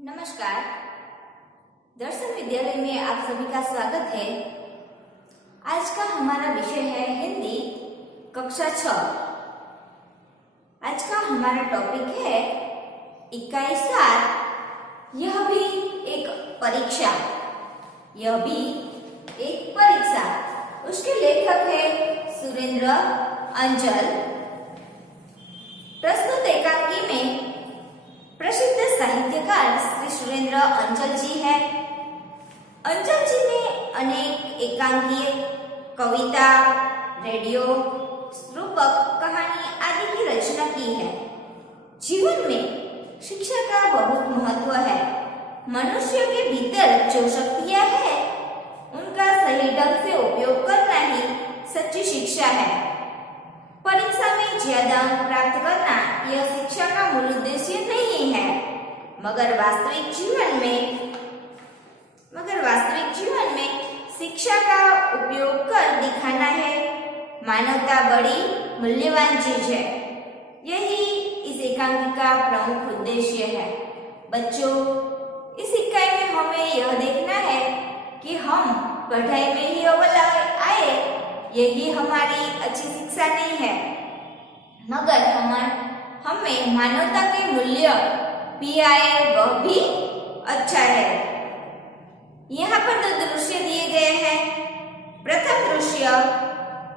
नमस्कार। दर्शन विद्यालय में आप सभी का स्वागत है। आज का हमारा विषय है हिंदी कक्षा 6। आज का हमारा टॉपिक है इकाई 7। यह भी एक परीक्षा। उसके लेखक है सुरेंद्र अंचल। प्रस्तुत एकांकी में प्रसिद्ध साहित्यकार श्री सुरेंद्र अंचल जी है। अंचल जी ने अनेक एकांकी, कविता, रेडियो, रूपक, कहानी आदि की रचना की है। जीवन में शिक्षा का बहुत महत्व है। मनुष्य के भीतर जो शक्तियां हैं, उनका सही ढंग से उपयोग करना ही सच्ची शिक्षा है। परीक्षा में ज्यादा अंक प्राप्त करना यह शिक्षा का मूल उद्देश्य नहीं है, मगर वास्तविक जीवन में शिक्षा का उपयोग कर दिखाना है। मानवता बड़ी मूल्यवान चीज है, यही इस एकांकी का प्रमुख उद्देश्य है। बच्चों, इस इकाई में हमें यह देखना है कि हम पढ़ाई में ही अव्वल आए, यही हमारी अच्छी शिक्षा नहीं है, मगर हमें मानवता के मूल्य भी आए, वह भी अच्छा है। यहाँ पर 2 दृश्य दिए गए हैं। प्रथम दृश्य,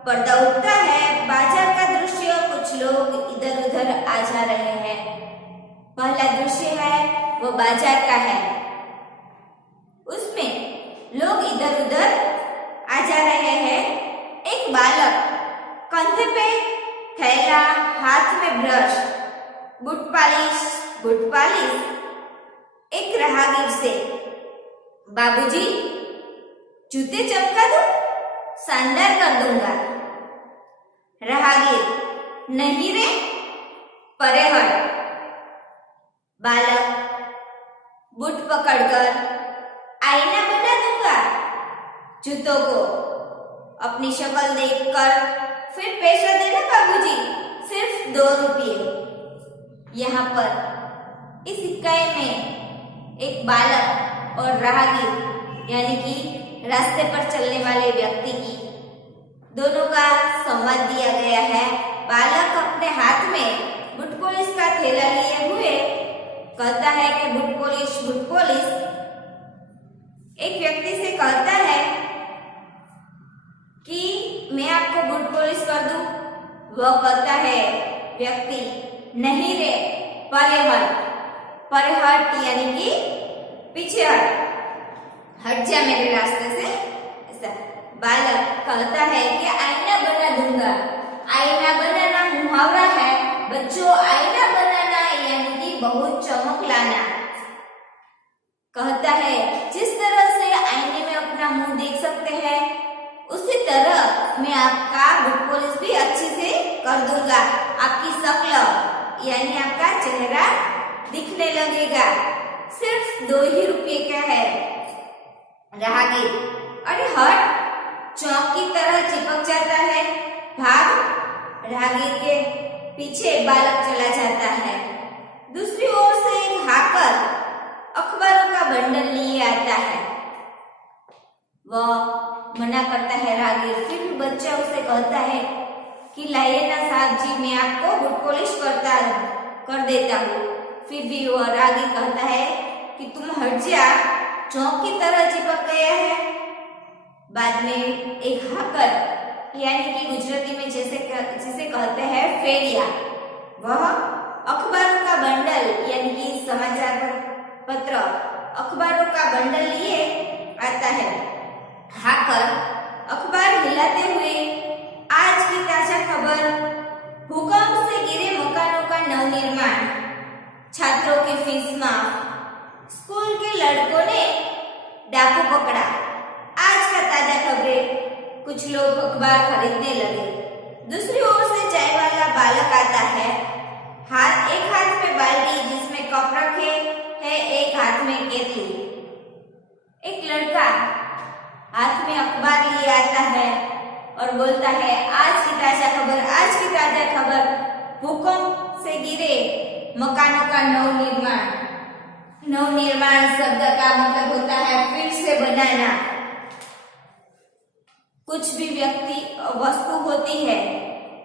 पर्दा उठता है, बाजार का दृश्य, कुछ लोग इधर उधर आ जा रहे हैं। पहला दृश्य है वो बाजार का है। उसमें लोग इधर उधर आ जा रहे हैं। एक बालक कंधे पे थैला, हाथ में ब्रश, बूट पालिश एक राहगीर से, बाबूजी जूते चमका दो, शानदार कर दूंगा। राहगीर, नहीं रे, परे हट। बालक बूट पकड़कर, आईना बना दूंगा। जूतों को अपनी शक्ल देखकर फिर पैसा देना बाबूजी, सिर्फ 2 रुपये। यहाँ पर इस इकाई में एक बालक और राहगीर यानी कि रास्ते पर चलने वाले व्यक्ति की दोनों का संवाद दिया गया है। बालक अपने हाथ में बूट पॉलिश का थैला लिए हुए कहता है कि बूट पॉलिश। एक व्यक्ति से कहता है कि मैं आपको बूट पॉलिश कर दूं। वह कहता है व्यक्ति, नहीं रे, परे हट यानी कि पीछे हट जा मेरे रास्ते से। ऐसा बालक कहता है कि आईना बना दूंगा। आईना बनाना मुहावरा है बच्चों। आईना बनाना यानी कि बहुत चमक लाना। कहता है जिस तरह से आईने में अपना मुंह देख सकते हैं, उसी तरह मैं आपका बूट पॉलिश भी अच्छे से कर दूंगा। आपकी शक्ल यानी आपका चेहरा दिखने लगेगा। सिर्फ 2 ही रुपये का है। राहगीर, अरे हट, चौक की तरह चिपक जाता है, भाग। राहगीर के पीछे बालक चला जाता है। दूसरी ओर से एक हाकर अखबारों का बंडल लिए आता है। वह मना करता है राहगीर। फिर बच्चा उसे कहता है कि लाइए ना साहब जी, मैं आपको बूट पॉलिश कर देता हूँ। फिर भी वह राहगीर कहता है कि तुम हट जा, चौक की तरह चिपक गया है। बाद में एक हाकर यानी कि गुजराती में जिसे कहते हैं फेरिया, वह अखबारों का बंडल यानी कि समाचार पत्र, अखबारों का बंडल लिए आता है। हाकर अखबार हिलाते हुए, आज की ताजा खबर, भूकंप से गिरे मकानों का नवनिर्माण, छात्रों की फीस माफ, स्कूल के लड़कों ने डाकू पकड़ा। आज का ताजा खबरें। कुछ लोग अखबार खरीदने लगे। दूसरी ओर से चाय वाला बालक आता है। एक हाथ में बाल्टी जिसमें कप रखे है, एक हाथ में केतली। एक लड़का हाथ में अखबार लिए आता है और बोलता है, आज की ताजा खबर, भूकंप से गिरे मकानों का नवनिर्माण। नवनिर्माण शब्द का मतलब होता है फिर से बनाना। कुछ भी व्यक्ति वस्तु होती है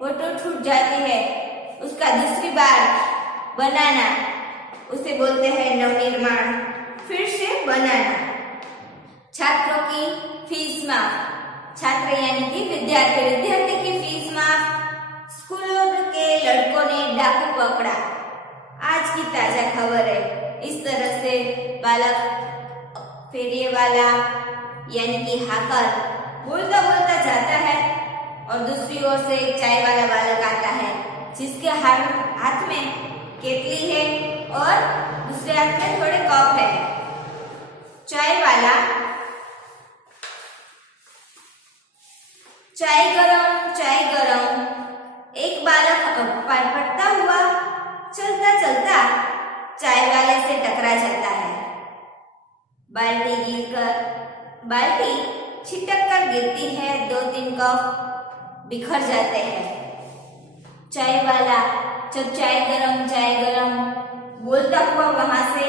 वो तो छूट जाती है, उसका दूसरी बार बनाना उसे बोलते हैं नवनिर्माण, फिर से बनाना। छात्रों की फीस माफ। छात्र यानी कि विद्यार्थी की फीस माफ। स्कूलों के लड़कों ने डाकू पकड़ा। आज की ताजा खबर है। इस तरह से बालक फेरिये वाला यानी कि हाकर बोलता बोलता जाता है और दूसरी ओर से एक चाय वाला बालक आता है जिसके हाथ में केतली है और दूसरे हाथ में थोड़े कप है। चाय वाला, चाय गरम चाय गरम। एक बालक पढ़ता हुआ चलता चलता चाय वाले से टकरा जाता है। बाल्टी छिटक कर गिरती है, 2-3 कप बिखर जाते हैं। चाय वाला जब चाय गरम बोलता हुआ वहां से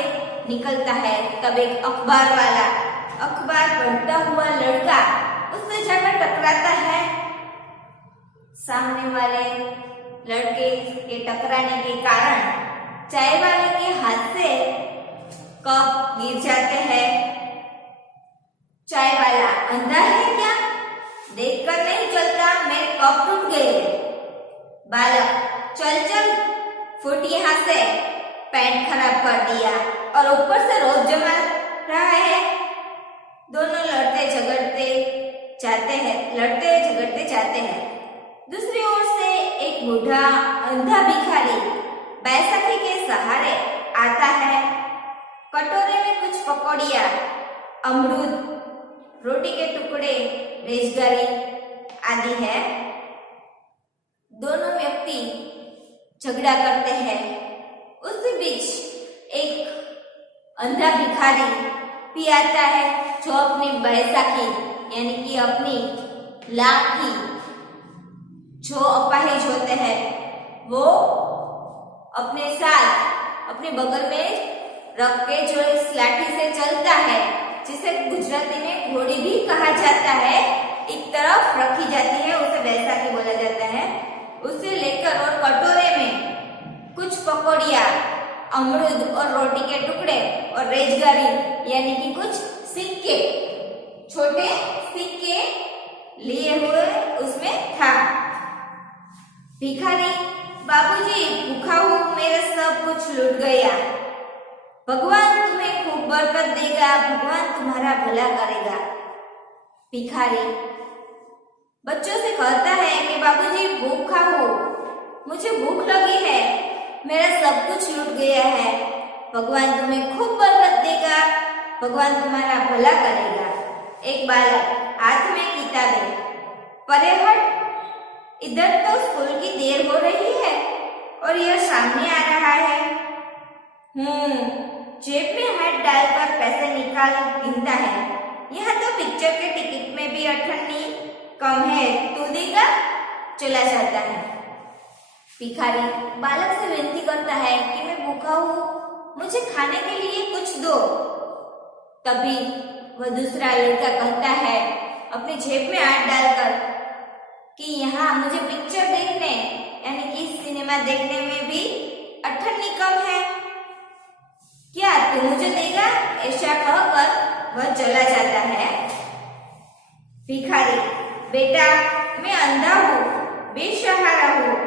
निकलता है, तब एक अखबार वाला अखबार पढ़ता हुआ लड़का उससे जाकर टकराता है। सामने वाले लड़के के टकराने के कारण चाय वाले के हाथ से कप गिर जाते हैं। चाय वाला अंधा है क्या? देखकर नहीं चलता, मेरे कप टूट गए। बालक चल फुट यहाँ से, पैंट खराब कर दिया और ऊपर से रोज जमा रहा है। दोनों लड़ते झगड़ते जाते हैं। दूसरी ओर से एक बूढ़ा अंधा भिखारी बैसाखी के सहारे आता है। कटोरे में कुछ पकौड़ियाँ, अमरूद, रोटी के टुकड़े, रेजगारी आदि है। दोनों व्यक्ति झगड़ा करते हैं। उसी बीच एक अंधा भिखारी भी आता है जो अपनी बैसाखी यानी कि अपनी लाठी, जो अपाहिज होते हैं वो अपने साथ अपने बगल में रख के जो इस लाठी से चलता है, जिसे गुजराती में घोड़ी भी कहा जाता है, एक तरफ रखी जाती है, उसे बैसाखी बोला जाता है। उसे लेकर और कटोरे में कुछ पकौड़ियाँ, अमरूद और रोटी के टुकड़े और रेजगारी यानी कि कुछ सिक्के, छोटे सिक्के लिए हुए उसमें था। भिखारी, बाबूजी भूखा हूँ, मेरा सब कुछ लूट गया। भगवान तुम्हें खूब बरकत देगा, भगवान तुम्हारा भला करेगा। भिखारी बच्चों से कहता है कि बाबूजी भूखा हूँ, मुझे भूख लगी है, मेरा सब कुछ लूट गया है। भगवान तुम्हें खूब बरकत देगा, भगवान तुम्हारा भला करेगा। एक बालक, हाथ में किताबें, परे हट, इधर तो स्कूल की देर हो रही है और यह सामने आ रहा है। जेब में हाथ डालकर पैसे निकाल गिनता है। यहाँ तो पिक्चर के टिकट में भी 98 कम है, तू देगा? चला जाता है। भिखारी बालक से विनती करता है कि मैं भूखा हूँ, मुझे खाने के लिए कुछ दो। तभी वह दूसरा लड़का कहता है अपनी जेब में हाथ डालकर कि यहाँ मुझे पिक्चर देखने यानी कि सिनेमा देखने में भी 98 कम है, क्या तू मुझे देगा? ऐसा कहकर वह चला जाता है। भिखारी, बेटा मैं अंधा हूँ, बेसहारा हूँ,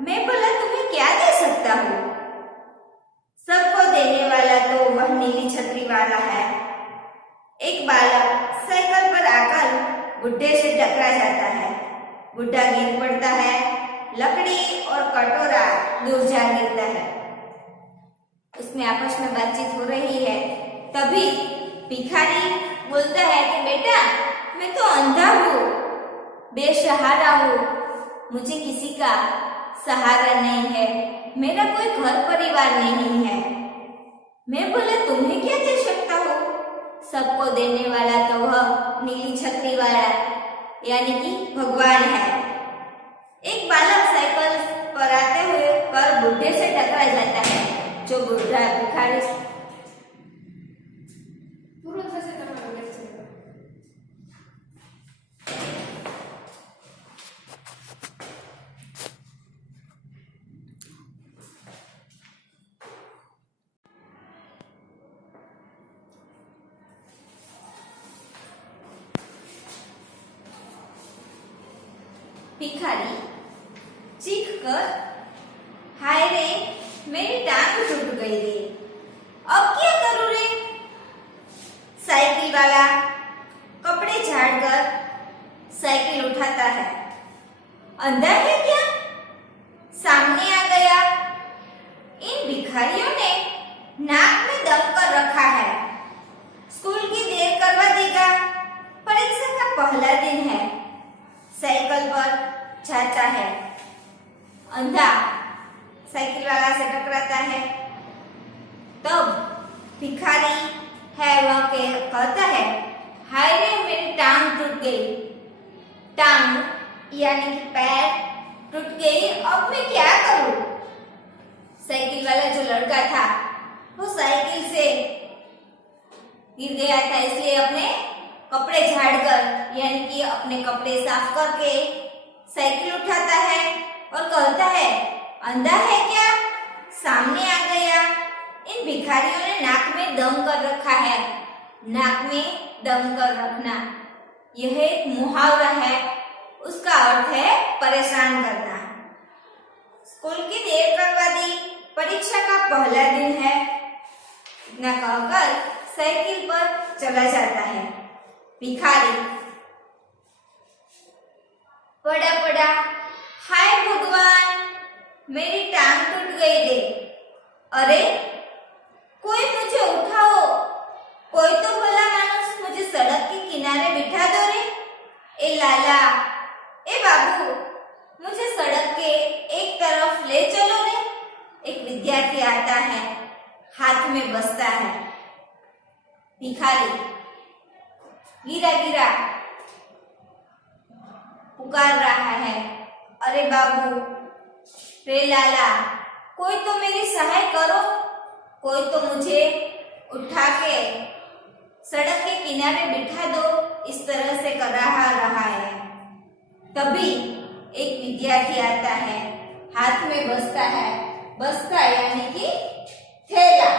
मैं भला तुम्हें क्या दे सकता हूँ? सबको देने वाला तो वह नीली छतरी वाला है। एक बालक साइकिल पर आकर बुढ़े से टकरा जाता है। बुढ़ा गिर पड़ता है, लकड़ी और कटोरा दूर जा गिरता है। उसमें आपस में बातचीत हो रही है। तभी भिखारी बोलता है कि बेटा मैं तो अंधा हूँ, बेसहारा हूँ, मुझे किसी का सहारा नहीं है, मेरा कोई घर परिवार नहीं है, मैं बोले तुम्हें क्या दे सकता हूँ? सबको देने वाला तो वह नीली छतरी वाला यानी कि भगवान है। एक बालक साइकिल पर आते हुए कर बुढ़े से टकरा जाता है। जो बुढ़ा भिखारी भिखारी चीख कर, हाय रे, मेरी टांग टूट गई रे, अब क्या करूं रे। साइकिल वाला कपड़े झाड़कर साइकिल उठाता है। अंधा है क्या? सामने आ गया। इन भिखारियों ने नाक में दम कर रखा है। स्कूल की देर करवा देगा। परीक्षा का पहला दिन है। साइकिल पर जाता है। अंधा साइकिल वाला से टकराता है। तब भिखारी है वह कहता है, हाय रे, मेरी टांग टूट गई। टांग यानी कि पैर टूट गई, अब मैं क्या करूं। साइकिल वाला जो लड़का था वो साइकिल से गिर गया था, इसलिए अपने कपड़े झाड़कर यानी कि अपने कपड़े साफ करके साइकिल उठाता है और कहता है, अंधा है क्या? सामने आ गया। इन भिखारियों ने नाक में दम कर रखा है। नाक में दम कर रखना यह एक मुहावरा है। उसका अर्थ है परेशान करना। स्कूल की देर करवा दी, परीक्षा का पहला दिन है, इतना कहकर साइकिल पर चला जाता है। भिखारी पड़ा पड़ा, हाय भगवान, मेरी टांग टूट गई रे। अरे, कोई मुझे उठाओ, कोई तो भला मानुस मुझे सड़क के किनारे बिठा दो रे। ए लाला, ए बाबू, मुझे सड़क के एक तरफ ले चलो रे। एक विद्यार्थी आता है, हाथ में बस्ता है। भिखारी गिरा गिरा पुकार रहा है, अरे बाबू, रे लाला, कोई तो मेरी सहाय करो, कोई तो मुझे उठा के सड़क के किनारे बिठा दो। इस तरह से कर रहा है। तभी एक विद्यार्थी आता है, हाथ में बस्ता है। बस्ता यानी कि थैला।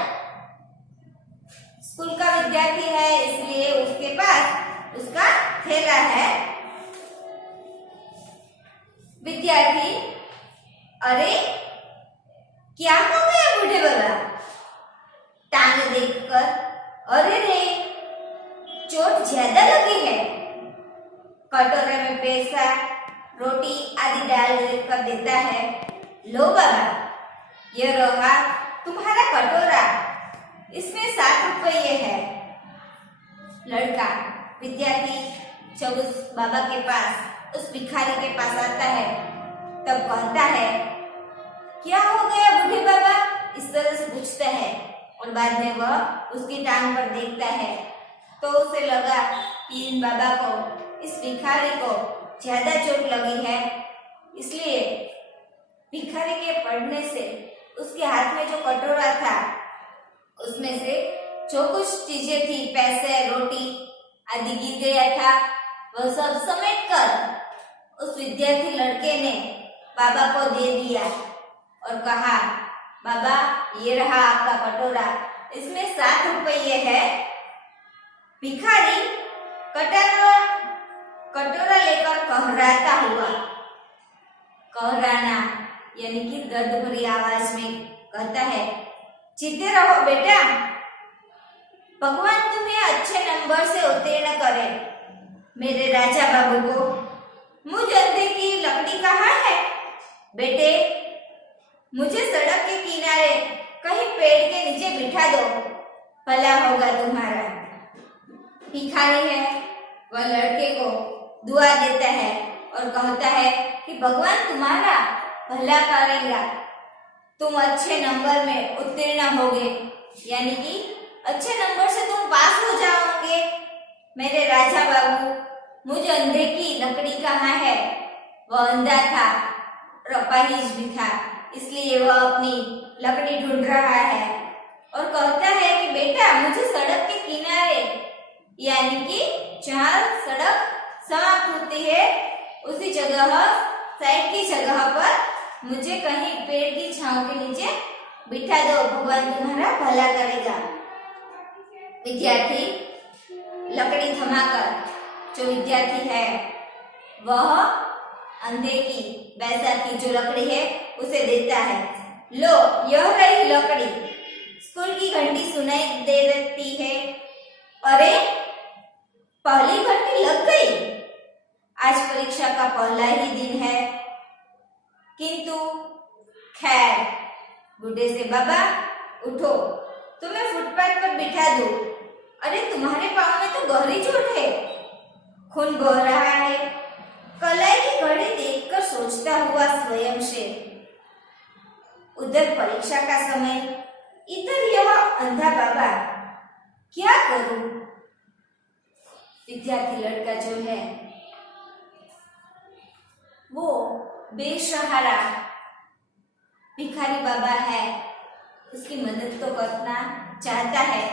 स्कूल का विद्यार्थी है, इसलिए उसके पास उसका थैला है। विद्यार्थी, अरे क्या हो गया बूढ़े बाबा? टांग देखकर, अरे रे, चोट ज्यादा लगी है। कटोरे में पैसा, रोटी आदि डाल कर देता है। लो बाबा, ये रहा तुम्हारा कटोरा, इसमें 7 रुपये है। लड़का विद्यार्थी जब उस बाबा के पास, उस भिखारी के पास आता है, तब कहता है, क्या हो गया बूढ़े बाबा? इस तरह से पूछता है और बाद में वह उसकी टांग पर देखता है तो उसे लगा कि इन बाबा को, इस भिखारी को ज्यादा चोट लगी है, इसलिए भिखारी के पड़ने से उसके हाथ में जो कटोरा था उसमें से जो कुछ चीजें थी, पैसे, रोटी आदि गिर गया था, वह सब समेट कर उस विद्यार्थी लड़के ने बाबा को दे दिया और कहा, बाबा, ये रहा आपका कटोरा, इसमें 7 रुपये है। भिखारी कटोरा लेकर कहराता हुआ, कहराना यानी कि दर्द भरी आवाज में कहता है, जीते रहो बेटा, भगवान तुम्हें अच्छे नंबर से उत्तीर्ण करे। मेरे राजा बाबू को मुझ अंधे की लकड़ी कहाँ है? बेटे, मुझे सड़क के किनारे कहीं पेड़ के नीचे बिठा दो, भला होगा तुम्हारा। भिखारी है, वह लड़के को दुआ देता है और कहता है कि भगवान तुम्हारा भला करेगा, तुम अच्छे नंबर में उत्तीर्ण होगे, यानी कि अच्छे नंबर से तुम पास हो जाओगे। मेरे राजा बाबू, मुझ अंधे की लकड़ी कहाँ है? वह अंधा था, अपाहिज भी था, इसलिए वह अपनी लकड़ी ढूंढ रहा है और कहता है कि बेटा, मुझे सड़क के किनारे यानी कि जहाँ सड़क समाप्त होती है उसी जगह, साइड की जगह पर मुझे कहीं पेड़ की छांव के नीचे बिठा दो, भगवान तुम्हारा भला करेगा। विद्यार्थी लकड़ी थमाकर, जो विद्यार्थी है वह अंधे की बैसाखी जो लकड़ी है उसे देता है। लो यह रही लकड़ी। स्कूल की घंटी सुनाई दे रही है। अरे पहली घंटी लग गई। आज परीक्षा का पहला ही दिन है। किंतु खैर, बूढ़े से बाबा उठो, तुम्हें फुटपाथ पर बिठा दूं। अरे तुम्हारे पाँव में तो गहरी चोट है, खून बह रहा है। कलाई की घड़ी देखकर सोचता हुआ स्वयं से, उधर परीक्षा का समय, इधर यह अंधा बाबा, क्या करूं? विद्यार्थी लड़का जो है वो बेसहारा भिखारी बाबा है, उसकी मदद तो करना चाहता है,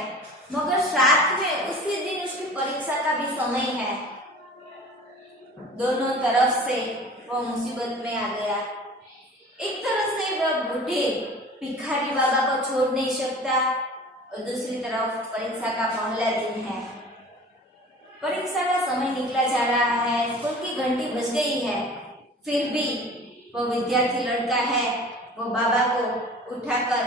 मगर साथ में उसी दिन उसकी परीक्षा का भी समय है। दोनों तरफ से वो मुसीबत में आ गया। एक तरफ से वह बूढ़े भिखारी बाबा को छोड़ नहीं सकता और दूसरी तरफ परीक्षा का पहला दिन है। परीक्षा का समय निकला जा रहा है, स्कूल की घंटी बज गई है, फिर भी वो विद्यार्थी लड़का है, वो बाबा को उठाकर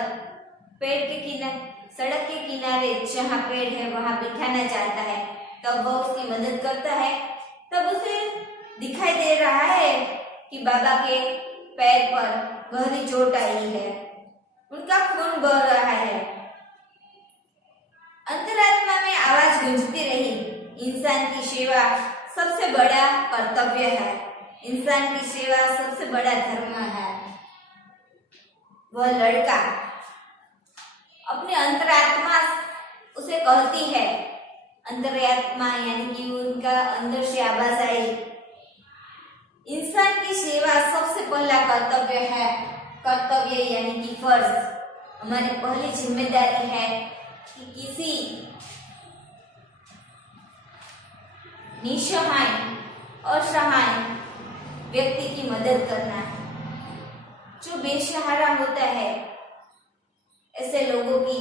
पेड़ के किनारे, सड़क के किनारे जहाँ पेड़ है वहां बिठाना चाहता है। तब वो उसकी मदद करता है। तब उसे दिखाई दे रहा है कि बाबा के पैर पर गहरी चोट आई है, उनका खून बह रहा है। अंतरात्मा में आवाज गूंजती रही, इंसान की सेवा सबसे बड़ा कर्तव्य है, इंसान की सेवा सबसे बड़ा धर्म है। वह लड़का अपने अंतरात्मा उसे कहती है, अंतरात्मा यानी कि उनका अंदर से आवाज आई, इंसान की सेवा सबसे पहला कर्तव्य है। कर्तव्य यानी कि फर्ज, हमारी पहली जिम्मेदारी है कि किसी निसहाय और असहाय व्यक्ति की मदद करना। जो बेसहारा होता है, ऐसे लोगों की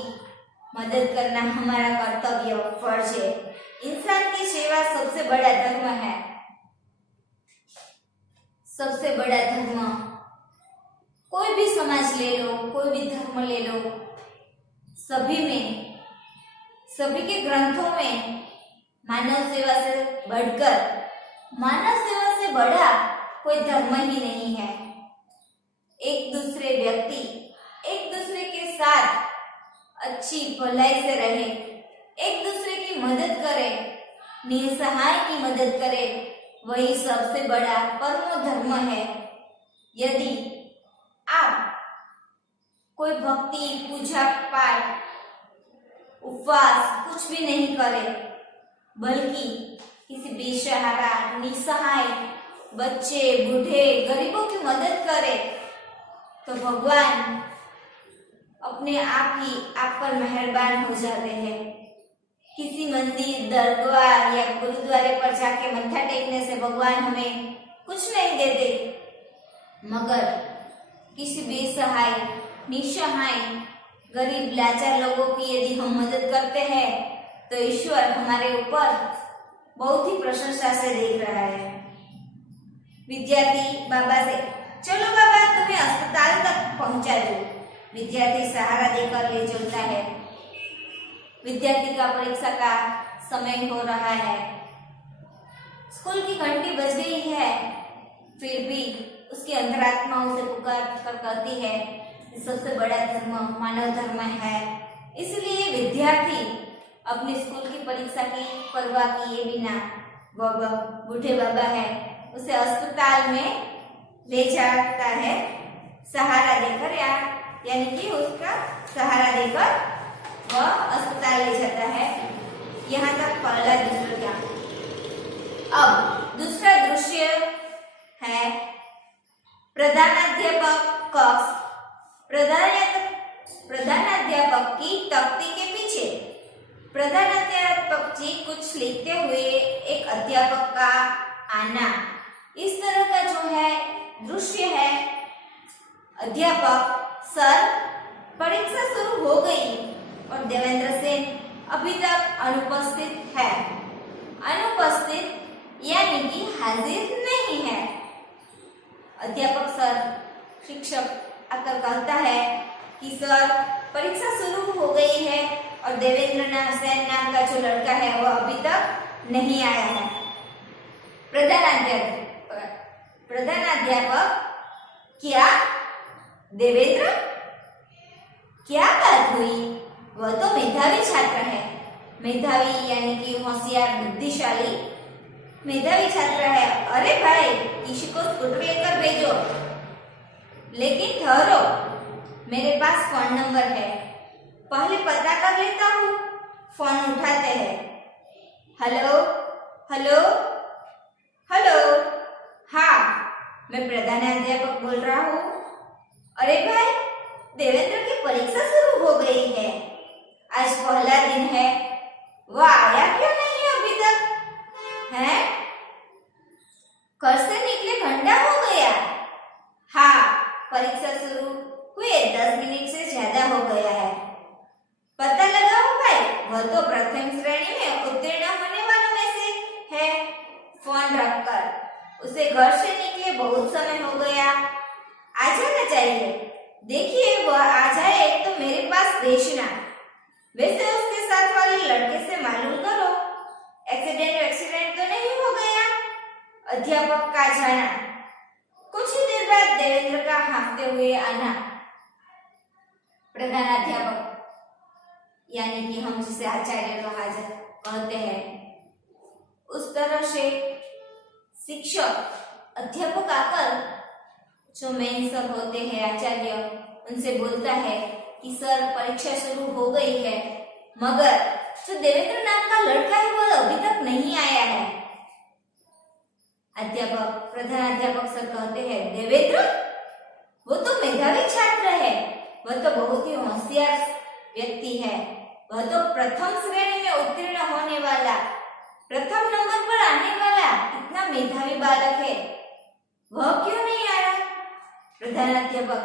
मदद करना हमारा कर्तव्य फर्ज है। इंसान की सेवा सबसे बड़ा धर्म है, सबसे बड़ा धर्म। कोई भी समाज ले लो, कोई भी धर्म ले लो, सभी में, सभी के ग्रंथों में मानव सेवा से बढ़कर, मानव सेवा से बड़ा कोई धर्म ही नहीं है। एक दूसरे व्यक्ति एक दूसरे के साथ अच्छी भलाई से रहे, एक दूसरे की मदद करे, निसहाय की मदद करे, वही सबसे बड़ा परम धर्म है। यदि आप कोई भक्ति, पूजा पाठ, उपवास कुछ भी नहीं करे, बल्कि किसी बेसहारा, निसहाय, बच्चे, बूढ़े, गरीबों की मदद करे, तो भगवान अपने आप ही आप पर मेहरबान हो जाते हैं। किसी मंदिर, दरगाह या गुरुद्वारे पर जाके मत्था टेकने से भगवान हमें कुछ नहीं देते, मगर किसी बेसहाय, निसहाय, गरीब, लाचार लोगों की यदि हम मदद करते हैं तो ईश्वर हमारे ऊपर बहुत ही प्रशंसा से देख रहा है। विद्यार्थी बाबा से, चलो बाबा तुम्हें अस्पताल तक पहुंचा दूं। विद्यार्थी सहारा देकर ले चलता है। विद्यार्थी का परीक्षा का समय हो रहा है, स्कूल की घंटी बज गई है, फिर भी उसकी अंतरात्मा उसे पुकार कर कहती है सबसे बड़ा धर्म मानव धर्म है। इसलिए विद्यार्थी अपने स्कूल की परीक्षा की परवाह किए बिना, वह बूढ़े बाबा है, उसे अस्पताल में ले जाता है सहारा देकर, यानी कि उसका सहारा देकर वह अस्पताल ले जाता है। यहाँ तक पहला दृश्य क्या। अब दूसरा दृश्य है प्रधानाध्यापक कक्ष। प्रधानाध्यापक की तख्ती के पीछे प्रधानाध्यापक जी कुछ लिखते हुए एक अध्यापक का आना, इस तरह का जो है दृश्य है। अध्यापक, सर परीक्षा शुरू हो गई और देवेंद्र सेन अभी तक अनुपस्थित है। अनुपस्थित यानी कि हाजिर नहीं है। अध्यापक सर शिक्षक आकर कहता है कि सर परीक्षा शुरू हो गई है और देवेंद्र सेन नाम का जो लड़का है वो अभी तक नहीं आया है। प्रधानाध्यापक क्या देवेंद्र, क्या बात हुई? वह तो मेधावी छात्र है। मेधावी यानी कि होशियार बुद्धिशाली मेधावी छात्र है। अरे भाई किसी को स्कूटर लेकर भेजो। लेकिन ठहरो, मेरे पास फोन नंबर है, पहले पता कर लेता हूँ। फोन उठाते हैं। हेलो हेलो हेलो, हाँ मैं प्रधानाध्यापक बोल रहा हूँ। अरे भाई देवेंद्र की परीक्षा शुरू हो गई है, आज पहला दिन है, वह आया क्यों नहीं अभी तक? हैं? घर से निकले घंटा हो गया। हाँ परीक्षा शुरू हुए 10 मिनट से ज्यादा हो गया है। पता लगाओ भाई, वह तो प्रथम श्रेणी में उत्तीर्ण होने वालों में से है। फोन रखकर उसे घर से निकले बहुत समय हो गया, आ जाना चाहिए। देखिए वह आ जाए तो मेरे पास भेजना। वैसे उसके साथ वाले लड़के से मालूम करो, एक्सीडेंट तो नहीं हो गया? अध्यापक का जाना। कुछ ही देर बाद देवेंद्र का हाँफते हुए आना। प्रधानाध्यापक यानी कि हम जिसे आचार्य कहते हैं, उस तरह से शिक्षक अध्यापक आकर जो मेन सर होते हैं आचार्य, उनसे बोलता है कि सर परीक्षा शुरू हो गई है, मगर जो देवेंद्र नाम का लड़का है वह अभी तक नहीं आया है। प्रधानाध्यापक सर कहते हैं, देवेंद्र वो तो मेधावी छात्र है, वह तो बहुत ही होशियार व्यक्ति है, वह तो प्रथम श्रेणी में उत्तीर्ण होने वाला, प्रथम नंबर पर आने वाला इतना मेधावी बालक है, वह क्यों नहीं आया? प्रधानाध्यापक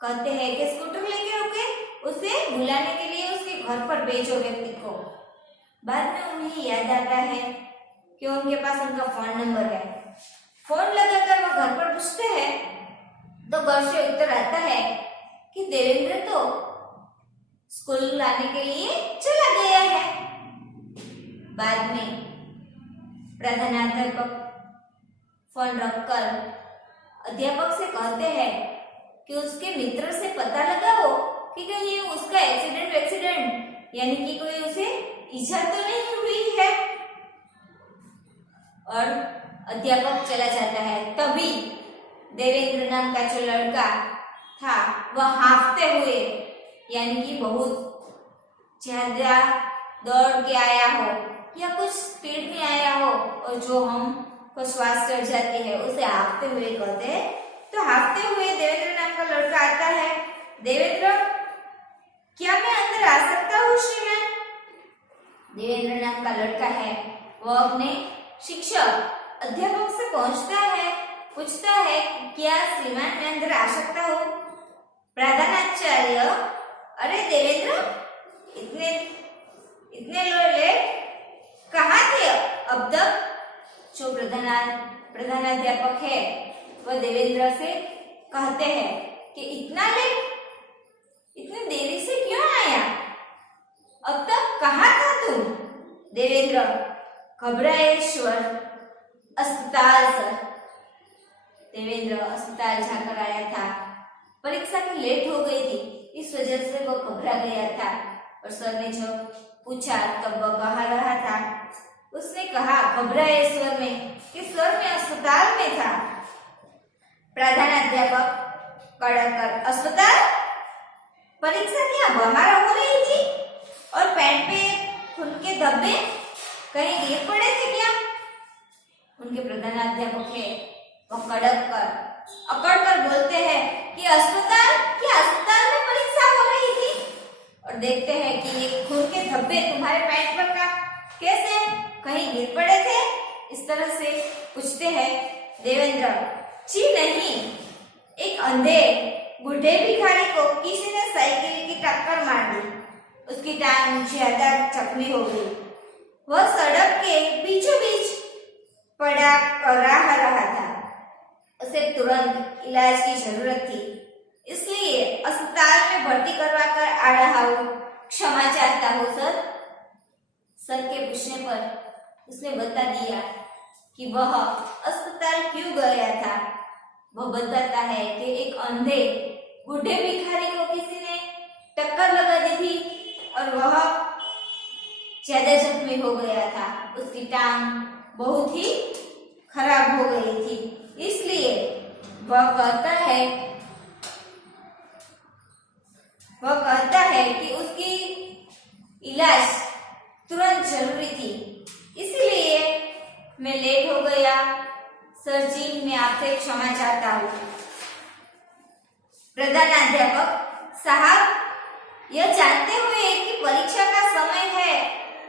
कहते हैं कि स्कूटर लेके रुके, उसे बुलाने के लिए उसके घर पर भेजो व्यक्ति को। बाद में उन्हें याद आता है कि उनके पास उनका फोन नंबर है। फोन लगाकर वो घर पर पूछते हैं तो घर से उत्तर आता है कि देवेंद्र तो स्कूल लाने के लिए चला गया है। बाद में प्रधानाध्यापक फोन रखकर अध्यापक से कहते हैं कि उसके मित्र से पता लगाओ कि कहीं उसका एक्सीडेंट यानी कि कोई उसे इजा तो नहीं हुई है। और अध्यापक चला जाता है। तभी देवेंद्र नाम का जो लड़का था वह हाँफते हुए यानी कि बहुत ज्यादा दौड़ के आया हो या कुछ स्पीड में आया हो और जो हम को श्वास चढ़ जाती है उसे हाँफते हुए कहते हैं। तो हाँफते हुए देवेंद्र नाम का लड़का आता है। देवेंद्र, क्या मैं अंदर आ सकता हूँ श्रीमान? देवेंद्र नाम का लड़का है, वो अपने शिक्षक अध्यापक से पहुंचता है, पूछता है क्या श्रीमान मैं अंदर आ सकता हूँ? प्रधानाचार्य, अरे देवेंद्र, इतने लेट कहाँ थे अब तक? जो प्रधानाध्यापक है वह देवेंद्र से कहते हैं कि इतना लेट, इतनी देरी से क्यों आया? अब तक कहाँ था तुम? देवेंद्र, घबराएश्वर अस्पताल सर। देवेंद्र अस्पताल जाकर आया था, परीक्षा की लेट हो गई थी, इस वजह से वो घबरा गया था। और सर ने जब पूछा तब वह कहा रहा था, उसने कहा घबराएश्वर में कि सर मैं अस्पताल में था। प्रधानाध्यापक कड़क कर, अस्पताल? परीक्षा क्या बाहर हो रही थी? और पैंट पे खून के धब्बे कहीं गिर पड़े थे क्या? उनके प्रधानाध्यापक है वो अकड़ कर बोलते हैं कि अस्पताल, क्या अस्पताल में परीक्षा हो रही थी? और देखते हैं कि ये खून के धब्बे तुम्हारे पैंट पर का कैसे, कहीं गिर पड़े थे? इस तरह से पूछते हैं। देवेंद्र, जी नहीं, एक अंधे बूढ़े भिखारी को किसी ने साइकिल की टक्कर मार दी, उसकी टांग ज्यादा जख्मी हो गई, वह सड़क के बीचों बीच पड़ा कर रहा था, उसे तुरंत इलाज की जरूरत थी, इसलिए अस्पताल में भर्ती करवाकर आ रहा हूँ। क्षमा चाहता हूँ सर। सर के पूछने पर उसने बता दिया कि वह अस्पताल क्यों गया था। वह बताता है कि एक अंधे बूढ़े भिखारी को किसी ने टक्कर लगा दी थी और वह ज्यादा जख्मी हो गया था। उसकी टांग बहुत ही खराब हो गई थी, इसलिए वह कहता है कि उसकी इलाज तुरंत जरूरी थी, इसलिए मैं लेट हो गया। सर जी, मैं आपसे क्षमा चाहता हूँ। प्रधानाध्यापक साहब, यह जानते हुए कि परीक्षा का समय है,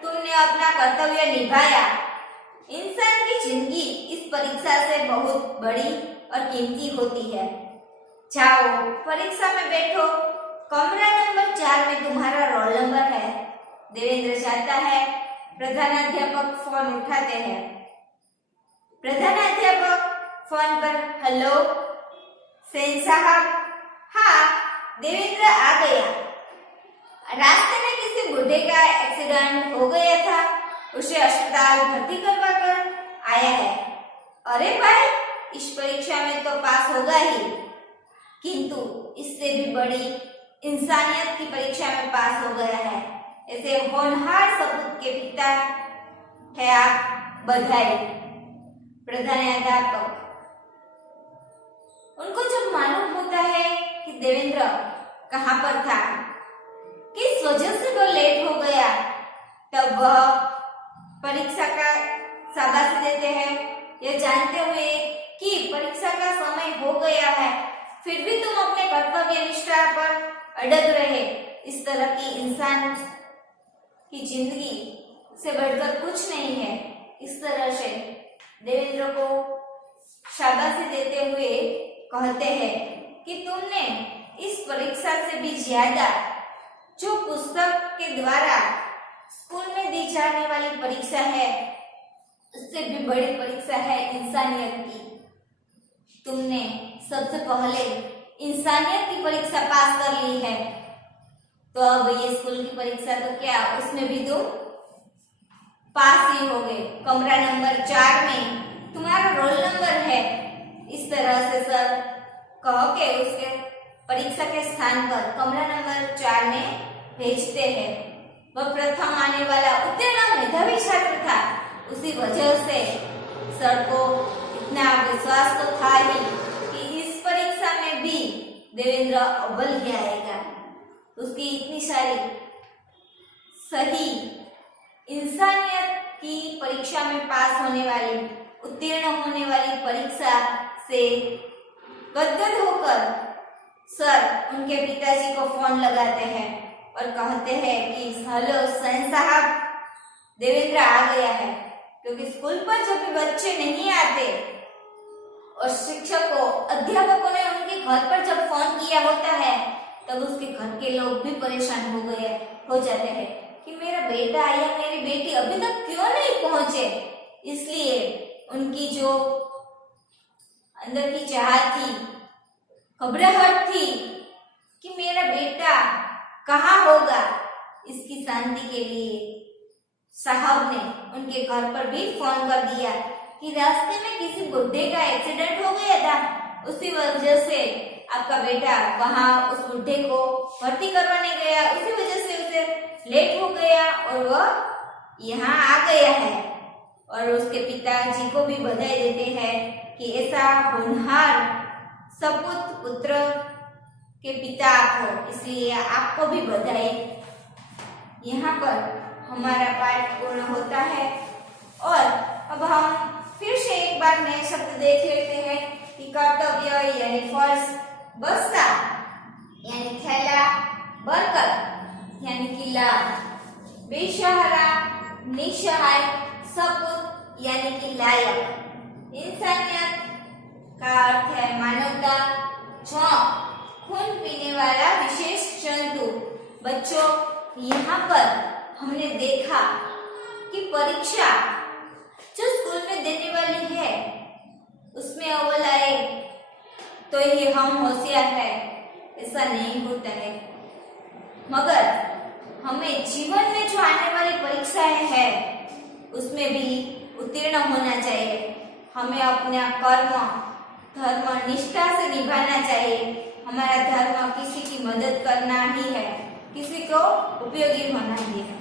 तुमने अपना कर्तव्य निभाया। इंसान की जिंदगी इस परीक्षा से बहुत बड़ी और कीमती होती है। जाओ, परीक्षा में बैठो। कमरा नंबर 4 में तुम्हारा रोल नंबर है। देवेंद्र जाता है। प्रधानाध्यापक फोन उठाते हैं। प्रधानाध्यापक फोन पर, हेलो सेन साहब। हाँ, देवेंद्र आ गया। रास्ते में किसी बूढ़े का एक्सीडेंट हो गया था, उसे अस्पताल भर्ती करवा कर आया है। अरे भाई, इस परीक्षा में तो पास होगा ही, किंतु इससे भी बड़ी इंसानियत की परीक्षा में पास हो गया है। ऐसे होनहार सपूत के पिता है आप, बधाई। प्रधानाध्यापक, उनको जब मालूम होता है कि देवेंद्र कहाँ पर था, किस वजह से वो लेट हो गया, तब वह परीक्षा का शाबाशी देते हैं। यह जानते हुए कि परीक्षा का समय हो गया है, फिर भी तुम अपने कर्तव्य निष्ठा पर अड़ग रहे। इस तरह की इंसान की जिंदगी से बढ़कर कुछ नहीं है। इस तरह से देवेंद्र को शाबाशी देते हुए कहते हैं कि तुमने इस परीक्षा से भी ज्यादा, जो पुस्तक के द्वारा स्कूल में दी जाने वाली परीक्षा है, उससे भी बड़ी परीक्षा है इंसानियत की। तुमने सबसे पहले इंसानियत की परीक्षा पास कर ली है, तो अब ये स्कूल की परीक्षा तो क्या, उसमें भी तुम पास ही हो गए। कमरा नंबर 4 में तुम्हारा रोल नंबर है। इस तरह से सर कहो के उसके परीक्षा के स्थान पर कमरा नंबर 4 में भेजते हैं। वह प्रथम आने वाला उत्तीर्ण मेधावी छात्र था, उसी वजह से सर को इतना विश्वास तो था ही कि इस परीक्षा में भी देवेंद्र अव्वल ही आएगा। उसकी इतनी सारी सही इंसानियत की परीक्षा में पास होने वाली, उत्तीर्ण होने वाली परीक्षा से गदगद होकर सर उनके पिताजी को फोन लगाते हैं और कहते हैं कि हेलो सेन साहब, देवेंद्र आ गया है। क्योंकि स्कूल पर जब भी बच्चे नहीं आते और शिक्षकों, अध्यापकों ने उनके घर पर जब फोन किया होता है, तब उसके घर के लोग भी परेशान हो जाते हैं कि मेरा बेटा या मेरी बेटी अभी तक क्यों नहीं पहुंचे। इसलिए उनकी जो अंदर की चाहत थी, घबराहट थी कि मेरा बेटा कहाँ होगा, इसकी शांति के लिए साहब ने उनके घर पर भी फोन कर दिया कि रास्ते में किसी बुढ़े का एक्सीडेंट हो गया था, उसी वजह से आपका बेटा वहां उस बुढ़े को भर्ती करवाने गया, उसी वजह से उसे लेट हो गया और वह यहाँ आ गया है। और उसके पिताजी को भी बधाई देते हैं कि ऐसा होनहार सपूत पुत्र के पिता आपको, इसलिए आपको भी बधाई। यहाँ पर हमारा पाठ पूर्ण होता है और अब हम फिर से एक बार नए शब्द देख लेते हैं कि कर्तव्य यानी फर्ज, बस्ता यानी थैला, बरकत यानी कि लाभ, बेसहारा, निसहाय, सपूत यानी कि लायक, इंसानियत का अर्थ है मानवता, जोंक खून पीने वाला विशेष जंतु। बच्चों, यहाँ पर हमने देखा कि परीक्षा जो स्कूल में देने वाली है, उसमें अव्वल आए तो ही हम होशियार है, ऐसा नहीं होता है। मगर हमें जीवन में जो आने वाली परीक्षाएं है उसमें भी उत्तीर्ण होना चाहिए। हमें अपना कर्म धर्म निष्ठा से निभाना चाहिए। हमारा धर्म किसी की मदद करना ही है, किसी को उपयोगी होना ही है।